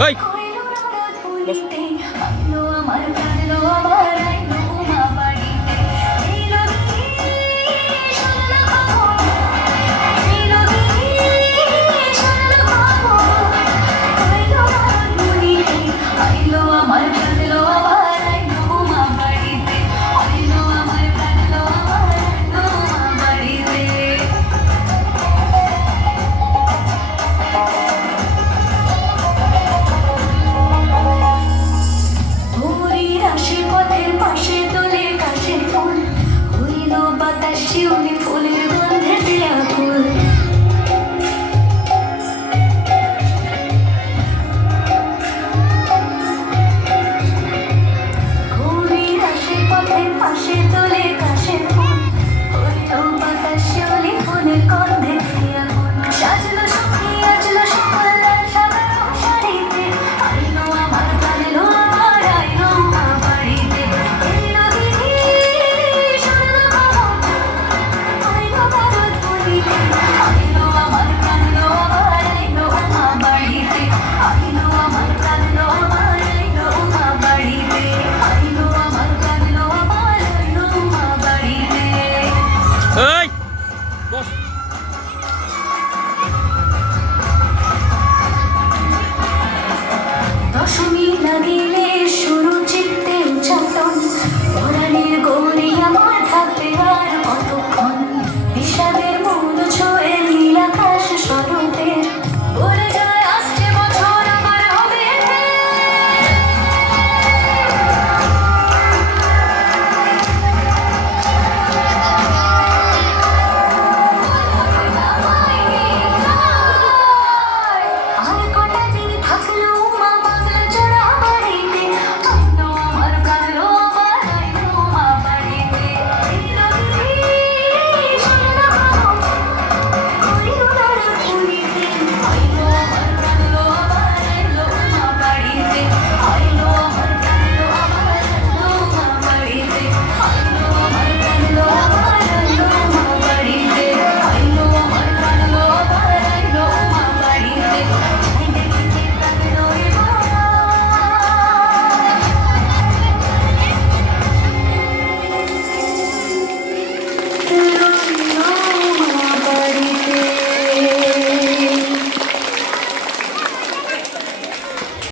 Ay.